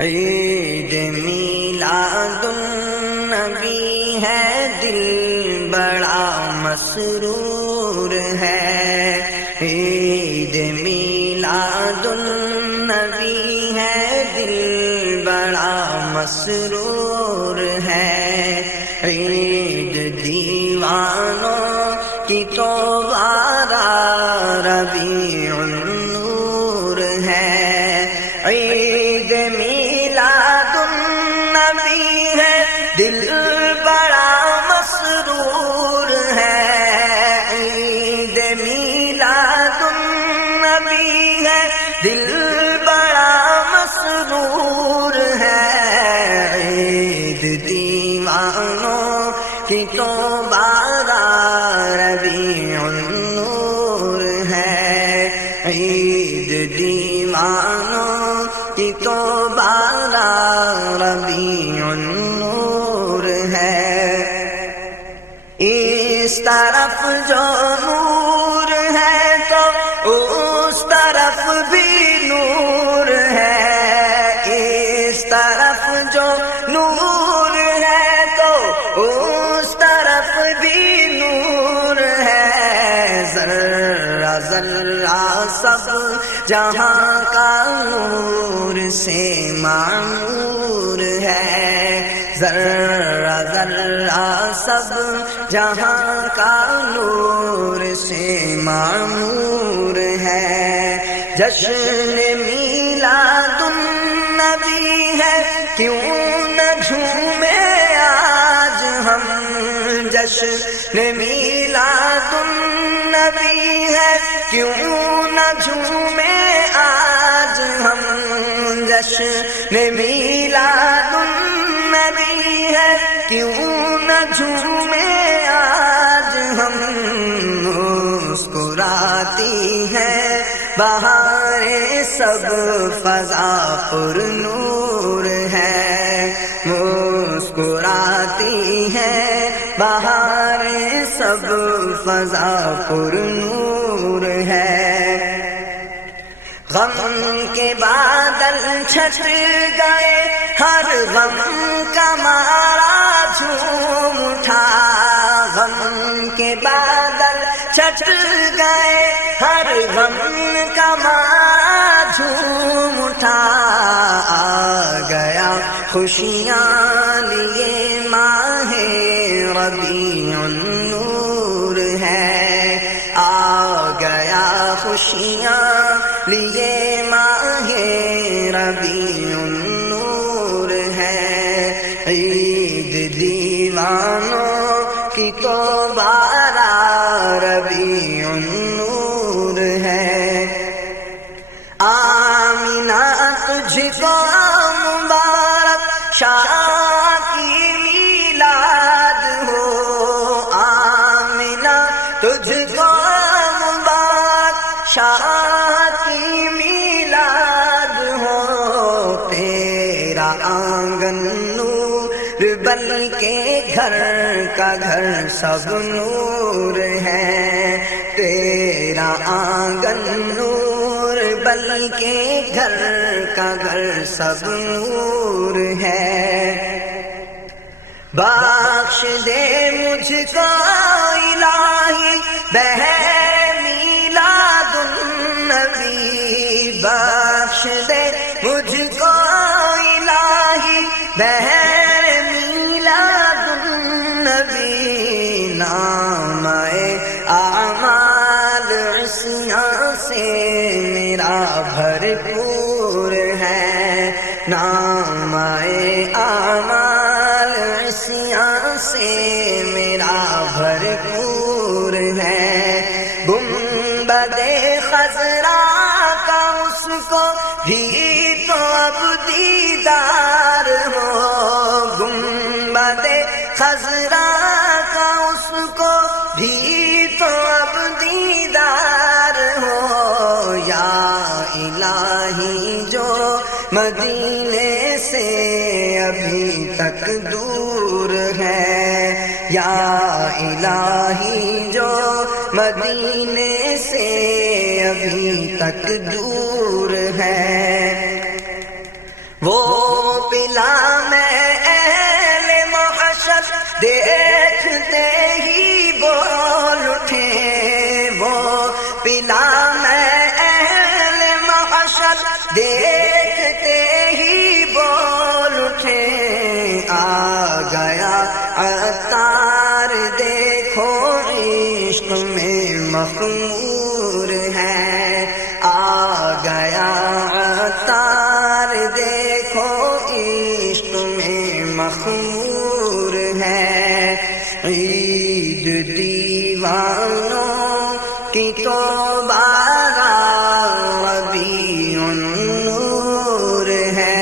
عید میلاد النبی ہے، دل بڑا مسرور ہے۔ عید میلاد النبی ہے، دل بڑا مسرور ہے۔ عید دیوانوں کی تو بارہ ربیع النور ہے۔ عید میلاد النبی ہے، دل بڑا مسرور ہے۔ عید میلاد النبی ہے، دل بڑا مسرور ہے۔ عید دیوانوں کی تو بارہ ربیع النور ہے۔ عید دیوانوں کی تو بارہ ربیع النور ہے۔ اس طرف جو نور ہے تو اس طرف بھی نور ہے۔ اس طرف جو نور ہے تو اس طرف بھی نور ہے۔ ذرہ ذرہ سب جہاں کا نور سے معمور ہے۔ ذرہ ذرہ سب جہاں کا نور سے معمور ہے۔ جشن میلاد النبی ہے، کیوں نہ جھومے آج ہم۔ جشن میلاد النبی ہے، کیوں نہ جھومے آج ہم۔ جشن میلاد النبی ہے، کیوں نہ جھومے آج ہم۔ مسکراتی ہے بہاریں سب، فضا پر نور ہے۔ مسکراتی ہے بہاریں سب، فضا پر نور ہے۔ غم کے بادل چھٹ گئے، ہر غم کا مارا جھوم اٹھا۔ غم کے بادل چھٹ گئے، ہر غم کا مارا جھوم اٹھا۔ آ گیا خوشیاں لیے ماہ ربیع النور ہے۔ آ گیا خوشیاں لیے ماہ ربیع النور ہے۔ عید دیوانوں کی تو بارہ ربیع النور ہے۔ آمینہ تجھ کو مبارک شاہ کی میلاد ہو۔ آمینہ تجھ کو مبارک شاہ کی میلاد ہو۔ تیرا آنگن نور بلکہ گھر کا گھر سب نور ہے۔ تیرا آنگن نور بلکہ گھر کا گھر سب نور ہے۔ بخش دے مجھ کو الہی بہر میلاد النبی۔ بخش دے مجھ کو الہی بہر میلاد النبی۔ نام اعمال عصیاں سے میرا بھرپور ہے۔ نام اعمال عصیاں سے میرا بھرپور ہے۔ گنبد خضرا کا اس کو بھی تو اب دیدار ہو۔ گنبد خضرا کا اس کو بھی تو اب دیدار ہو۔ یا الہی جو مدینے سے ابھی تک دور ہے۔ یا الہی جو مدینے سے ابھی تک دور ہے، وہ دیکھتے ہی بول اٹھے آ گیا عطار دیکھو عشق میں مخمور ہے آ گیا عطار دیکھو عشق میں مخمور ہے عید دیوانوں کی تو ربیع النور ہے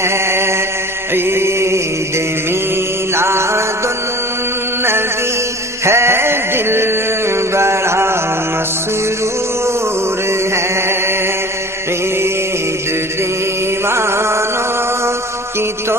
عید میلاد النبی ہے دل بڑا مسرور ہے عید دیوانوں کی تو